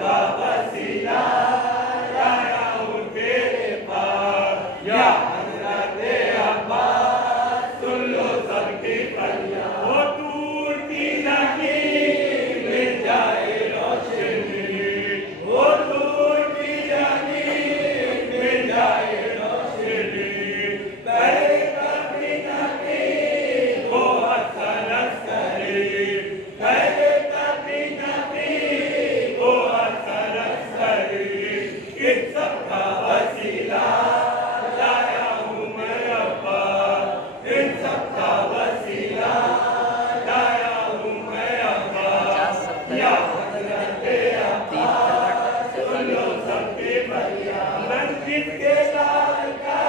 का वसीला लाया हूँ तेरे पास या हज़रते अब्बास सुन लो सबकी फरियाद वो दूर की नहीं मिल जाए रोशनी वो दूर की नहीं मिल जाए रोशनी पहले कभी नहीं वो हसरत करे पहले कभी नहीं वो हसरत करे इन सब का वसीला लाया हूँ मैं अब्बास इन सब का वसीला लाया हूँ मैं अब्बास या हज़रते अब्बास सुन लो सबकी फरियाद मस्जिद के लाल का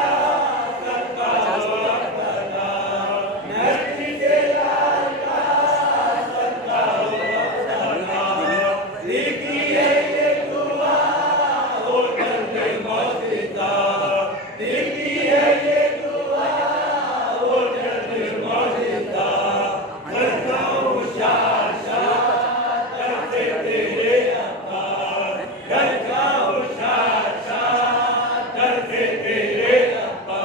सदका हो अब्बा मस्जिद के लाल का सदका हो अब्बा देखिए ये दुआ हो जल्दी मौजूदा देखिए ये दुआ हो जल्दी मौजूदा करता हूँ शाशा करते तेरे अब्बा करता हूँ शाशा करते तेरे अब्बा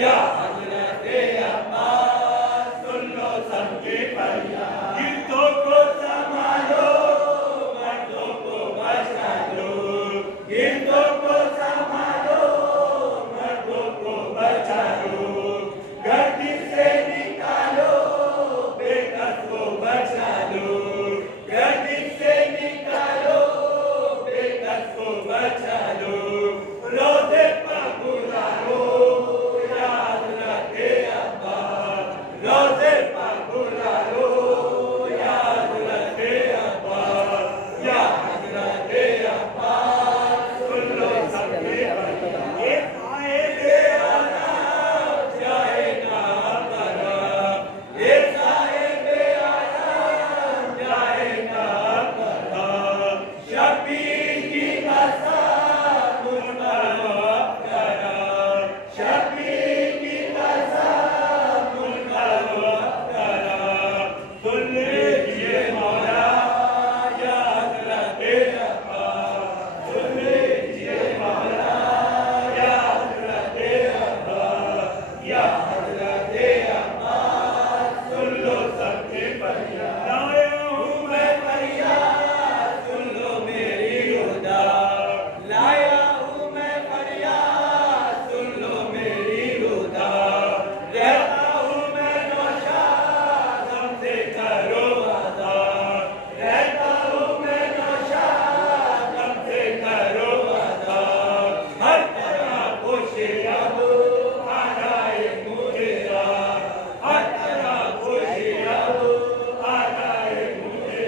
या हज़रते अब्बास सुन लो सबकी फरियाद गिरदों को संभालो मर्दों को बचा लो गिरदों को संभालो मर्दों को बचा लो गर्दी से निकालो बेकस को बचा लो गर्दी से निकालो बेकस को बचा लो रोज़े पर बुलाओ या हज़रते अब्बास रोज़े पर बुलाओ या हज़रते अब्बास या हज़रते अब्बास सुन लो सबकी फरियाद ये आए बेआराम जाए ना करम ये आए बेआराम जाए ना करम शबीर की कसम मुनकर करम शबीर की कसम मुनकर करम सुन लीजिए मौला या हज़रते अब्बास सुन लीजिए मौला या हज़रते अब्बास या हज़रते अब्बास सुन लो सबकी फरियाद लाया हूँ मैं फरियाद सुन लो मेरी रुदा लाया हूँ मैं फरियाद सुन लो मेरी रुदा रहता हूँ मैं नौशाद हमसे करो अदा रहता हूँ मैं नौशाद हमसे करो अदा हर तरह खुशी अब आ जाए मुझे हर तरह खुशी अब आ जाए मुझे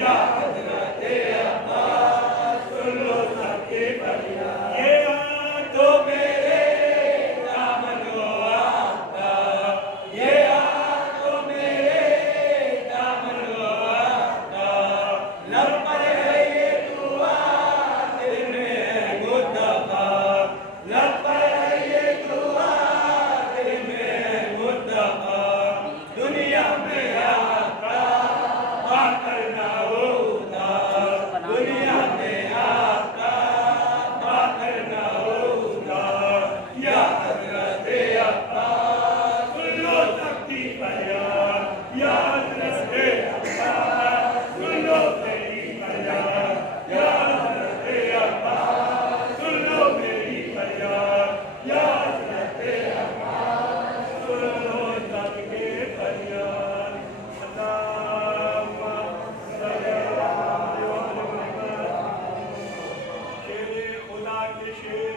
या हज़रते अब्बास सुन लो सबकी फरियाद ये आ तो मेरे दामन को आपका ये आ तो मेरे दामन को आपका लब पर है ये दुआ दिल में है मुद्दफा लब पर है ये दुआ दिल में है मुद्दफा दुनिया में आपका बात करना होता दुनिया में आपका बात करना होता या हज़रते अब्बास सुन लो सबकी फरियाद या हज़रते अब्बास सुन लो मेरी फरियाद या हज़रते अब्बास सुन लो मेरी फरियाद या हज़रते अब्बास सुन लो सबकी फरियाद अल्लाहुम्मा सल्ली अला मुहम्मद शेरे खुदा के शेर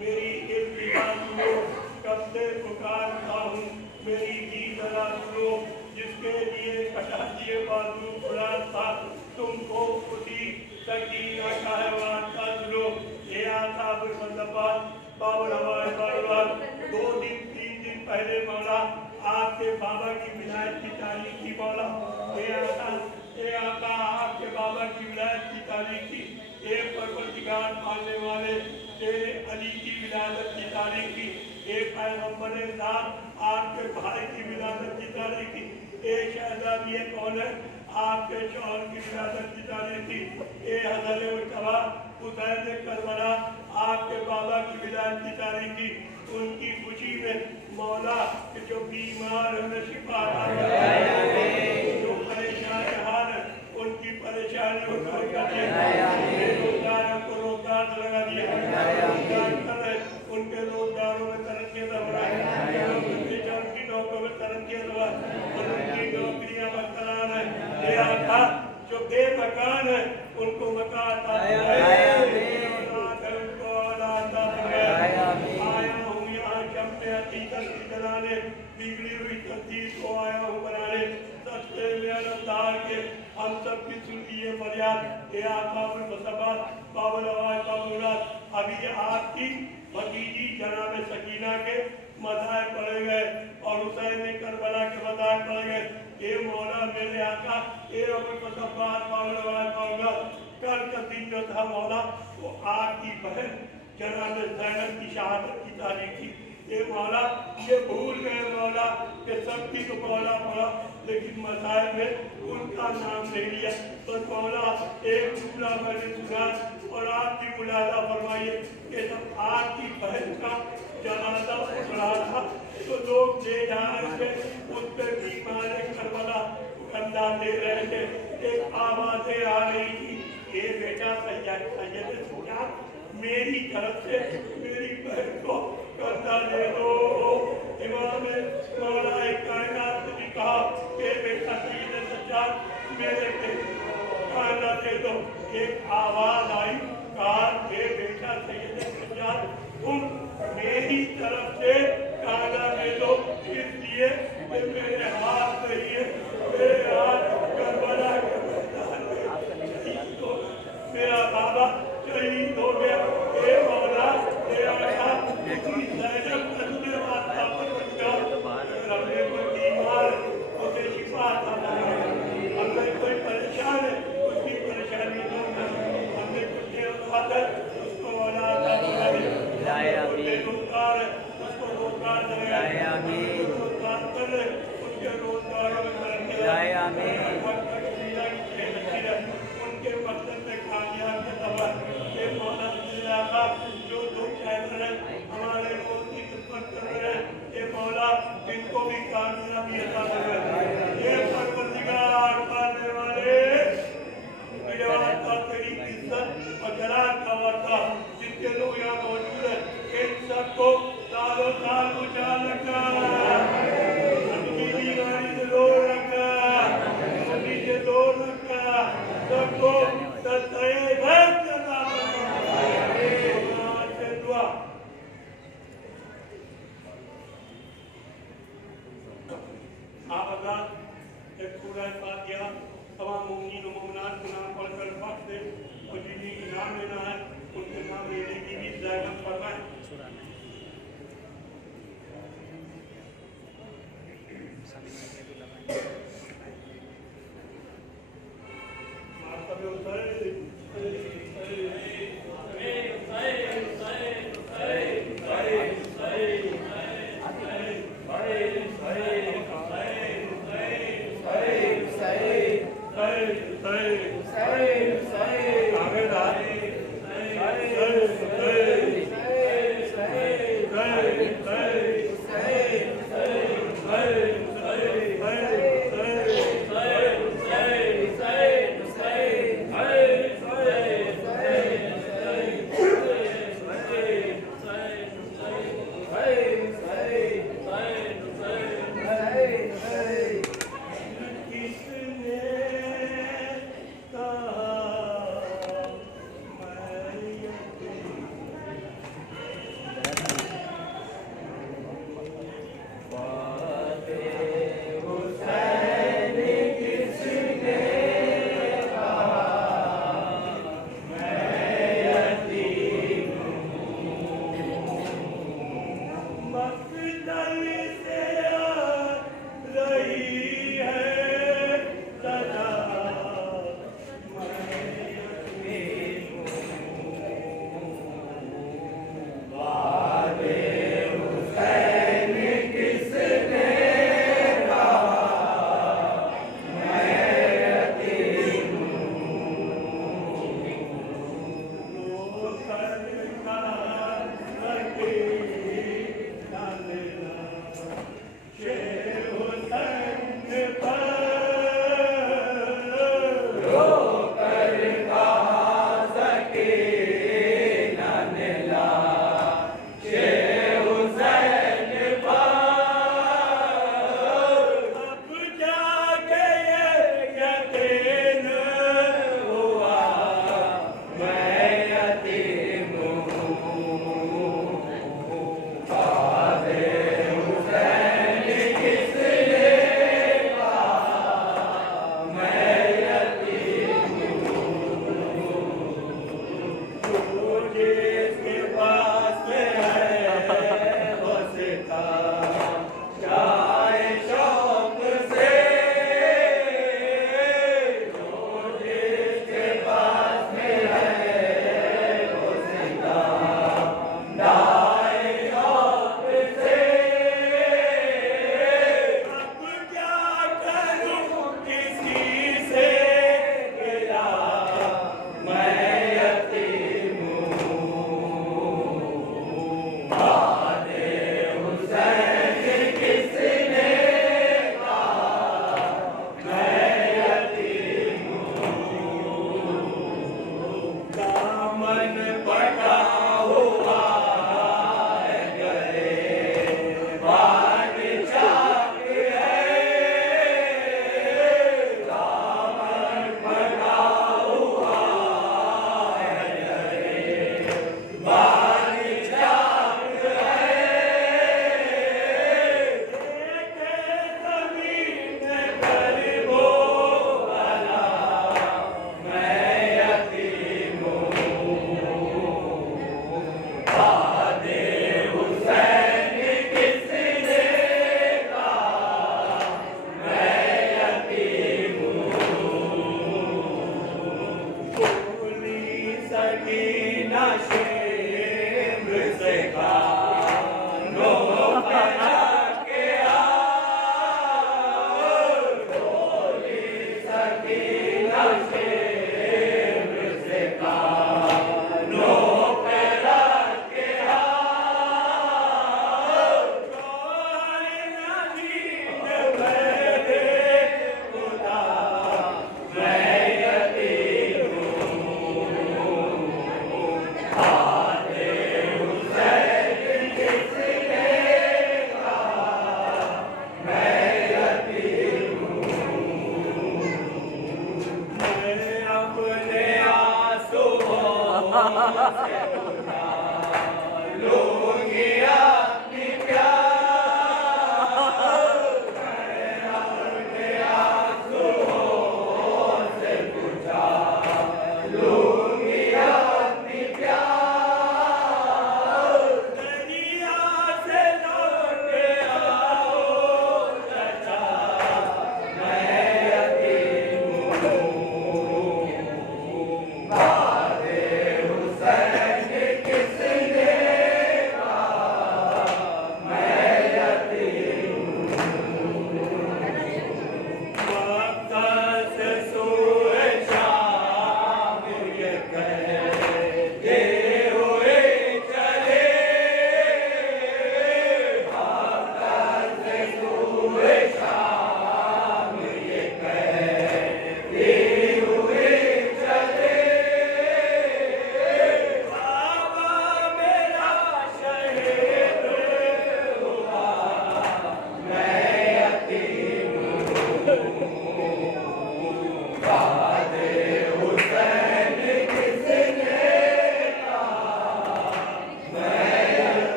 मेरी इल्तिजा सुनो कब से पुकारता हूँ मेरी गीत जरा सुनो जिसके लिए कटा दिए बाजू खुला था तुमको उसी सकीना कहवान का सुनो ये आता मुसल्लफात बाबर हवाए बारवाल 2 दिन 3 दिन पहले मौला आपके बाबा की विलायत की तारीख की मौला ये आता आपके बाबा की विलायत की तारीख की एक परवरदिगार मानने वाले तेरे अली की विलादत की तारीख की एक पैगम्बर साथ आपके भाई की विलादत की तारीख की ए शहजादी ये कौन है? आपके शौहर की विरासत की तारीख थी। ए हज़रत मुस्तफा हुसैन करबला आपके बाबा की विलायत की तारीख थी। उनकी खुशी में मौला के जो बीमार है शिफा अता फरमाए, जो परेशान हाल है उनकी परेशानियों को दूर कर दिए, बेरोजगारों को रोजगार लगा दिए, रोजगार कर रहे उनके रोजगारों में तरक्की बढ़ाए, उनकी नौकरियों में तरक्की बढ़ाए और उनकी नौकरियां बरकरार है। ये आका जो बेमकान है उनको मकान अता फरमाए, उनको औलाद अता फरमाए। आया हूँ यहाँ शम्स हकीकत की जलाने, बिगड़ी हुई तकदीर को आया हूँ बनाने, सस्ते मेहनतदार के हम सब की सुनती है फरियाद। ये आकाबुल मुसब्बत बाबुल आवाज बाबुलाद अभी आपकी भतीजी जनाब सकीना के मज़ाहिर पढ़े गए और हुसैन करबला के मज़ाहिर पढ़े गए। ये मौला मेरे आका ये अबुल मुसब्बत बाबुल आवाज बाबुलाद कल का दिन जो था मौला वो आपकी बहन जनाब ज़ैनब की शहादत की तारीख थी। ये मौला ये भूल गए मौला कि सब को मौला पढ़ा लेकिन मसाइल में उनका नाम नहीं लिया। तो मौला एक दूसरा मैंने सुना और आप भी मुलाजा फरमाइए कि जब आपकी बहन का जनाजा उठ रहा था तो लोग ले जा रहे थे, उस पर बीमार करबला कंधा दे रहे थे, एक आवाज़ें आ रही थी ये बेटा सैयद सुजात मेरी तरफ से मेरी बहन को कंधा दे दो। इमाम मौला कायनात ने कहा कि बेटा सैयद सुजात मेरे बेटे को कंधा दे दो। एक आवाज आई कहा कि बेटा सैयद सुजात तुम मेरी तरफ से कंधा दे दो, इसलिए मेरे हाथ नहीं है, मेरे हाथ करबला के मैदान में मेरा बाबा शहीद हो गया। ए मौला तेरा बेटा इसी ज़ैनब का तुझे वास्ता पर बचा, हमने कोई बीमार उसे शिफा अता फरमाए, हमने कोई परेशान है उसकी परेशानी दूर कर, हमने कुछ औलाद है उसको औलाद अता फरमाए, बेरोजगार है उसको रोजगार दिलाए, रोजगार कर रहे उनके रोजगारों में तरक्की लाए, उनके मकसद में कामयाब ये मौला जो दो चैनल है हमारे लोगों की खिदमत कर रहे हैं, ये मौला इनको भी कामयाबी अता फरमाए। ये परवरदिगार पाने वाले तेरी इज्जत और जलाल का वास्ता जितने लोग यहाँ मौजूद है इन सबको सालों साल ऊंचा रखा, बीमारी से दूर रखा, से दूर रखा, सबको तमाम मुमकिन मुमनात के नाम पढ़कर बख्श दे और जिन्हें इनाम लेना है उनके नाम लेने की भी ज़ायदा फरमाए।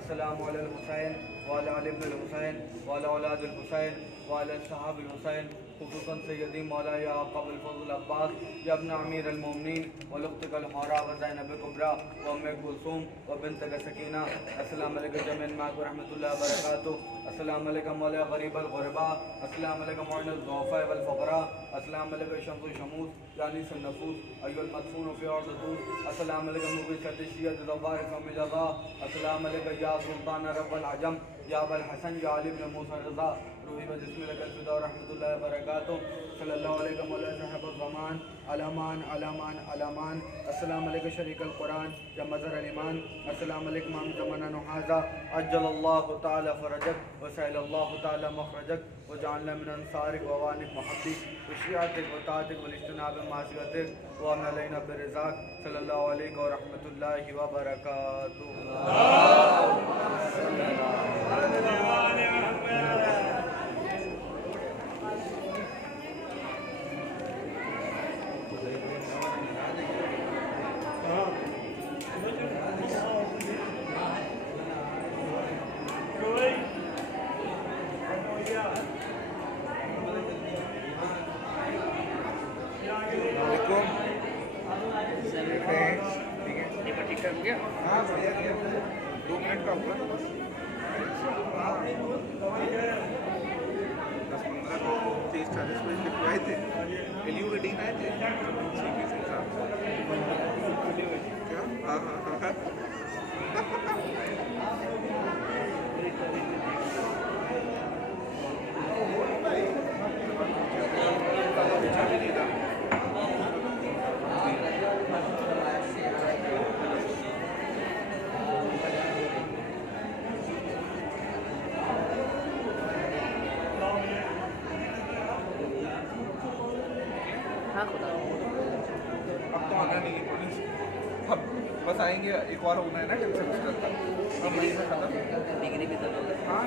अस्सलामु अलल हुसैन वाला अली इब्न हुसैन वाला औलाद हुसैन वाला सहाब हुसैन खुसूसन सय्यदी मौला या क़बल फज़ल अब्बास या इब्न अमीर अल मोमिनीन व लुक़्तक अल हौरा व ज़ैनब कुबरा व उम्मे कुलसूम व बिन्त सकीना। अस्सलामु अलैकुम जमीअन माअकुम रहमतुल्लाहि व बरकातुहू। अस्सलामु अलैकुम मौला गरीब अल गुरबा। अस्सलामु अलैकुम मुअन अल ज़ुअफ़ा वल फ़ुक़रा। अस्सलामु अलैकुम शम्सुल शमूस यानी सन नफूस अय्युल मदफून फ़ी अर्ज़ तूस। अस्सलामु अलैकुम मुबिशत शियत ज़वारिक़ व मिज़ा। अस्सलामु अलैकुम या सुल्तान रब्बल अजम या अबल हसन या अली इब्न मूसा रज़ा रूही व जिस्मी लकल फ़िदा रहमतुल्लाहि व बरकातुहू। सल्लल्लाहु अलैहि मौला साहिब ज़मान अलामान अलामान अलामान। अस्सलामु अलैकुम शरीक अल कुरान या मज़हर अल ईमान। अस्सलामु अलैकुम हम ज़माना हाज़ा अज्जलल्लाहु तआला फ़रजक व सअलल्लाहु तआला मख़रजक व जअलना मिन अंसारिक व वानिक मुहब्बिक व शियातिक व तातिक व इज्तिनाब मासियतिक व अमन अलैना बिरिज़ाक सल्लल्लाहु अलैहि व रहमतुल्लाहि व बरकातुहू। हाँ बढ़िया 2 मिनट का होगा 10-15 30-40 मिनट के आए थे एलियो के डीन आए थे क्या हाँ हाँ हाँ अब तो आना नहीं है कॉलेज अब बस आएंगे एक और होना है ना 10 सेमेस्टर तक अब वहीं से खत्म डिग्री भी तक हाँ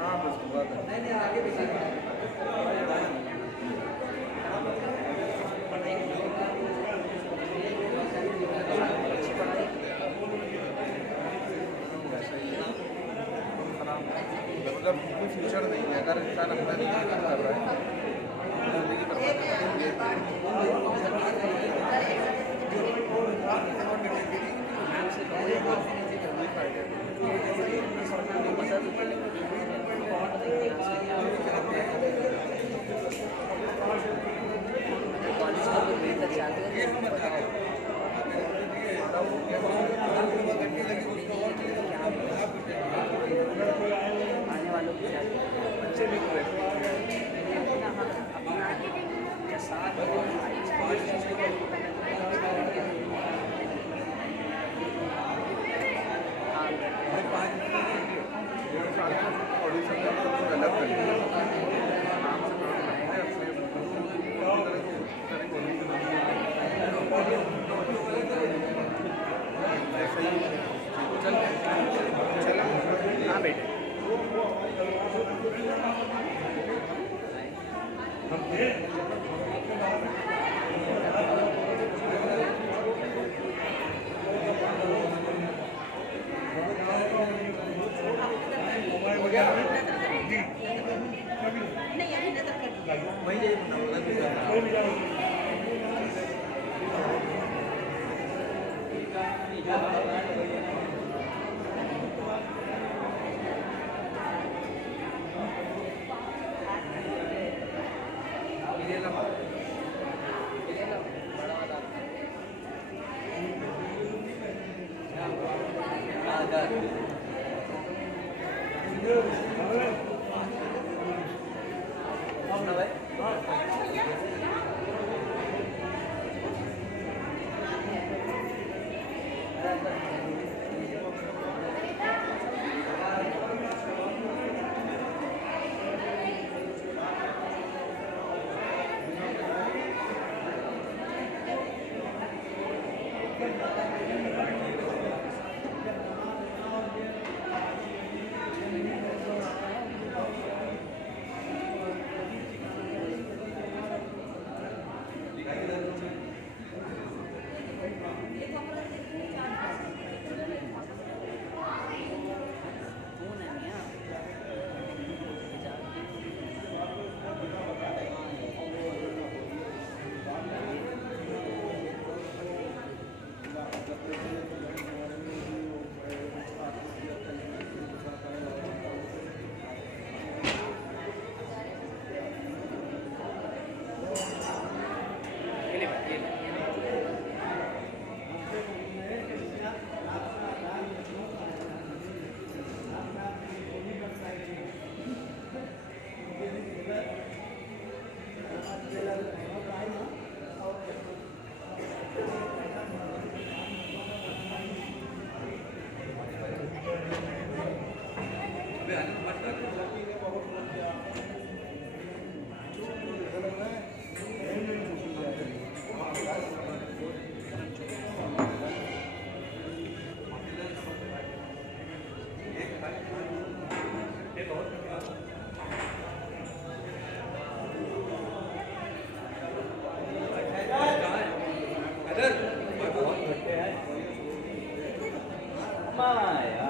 हाँ बस मतलब कोई फ्यूचर नहीं है अगर इंसान अपना नहीं कर रहा है जिंदगी कॉलेज का कोई बेहतर चाहते हैं आने वालों की अच्छे भी हुए अपना साथ ऑडिशन का कुछ अलग कर दिया नाम से काम नहीं है ऐसे चल चला हाँ बेटे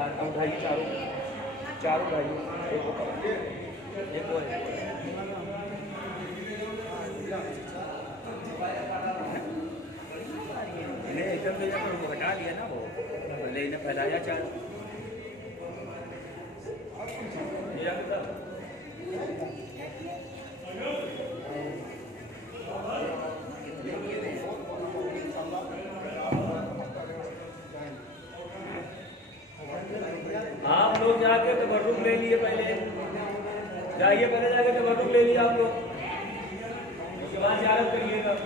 यार अब भाई चारों भाई एक वो है इन्हें एकदम से जब उनको हटा लिया ना वो पहले इन्हें फैलाया चारों आप लोग जाके तबर्रुक ले लिए पहले जाइए पहले जाके तबर्रुक ले लिया आप लोग उसके बाद ज़ियारत करिएगा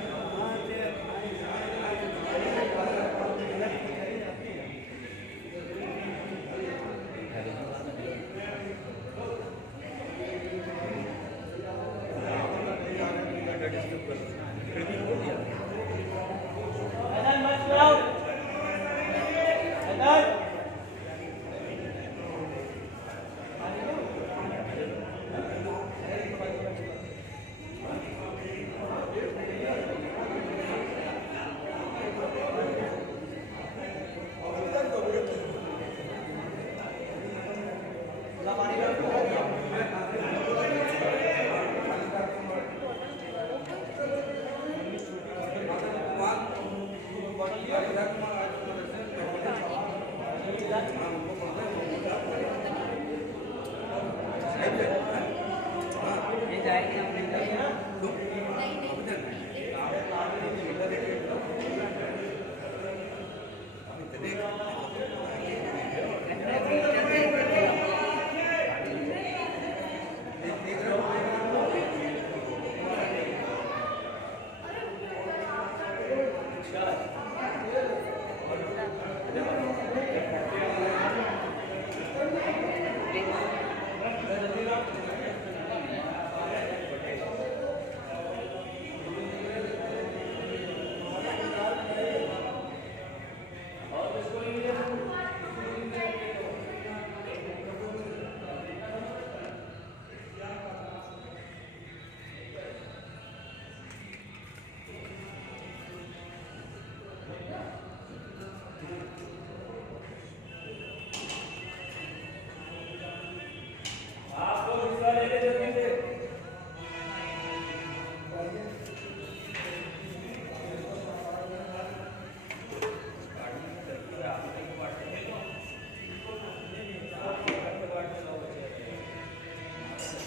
हमारी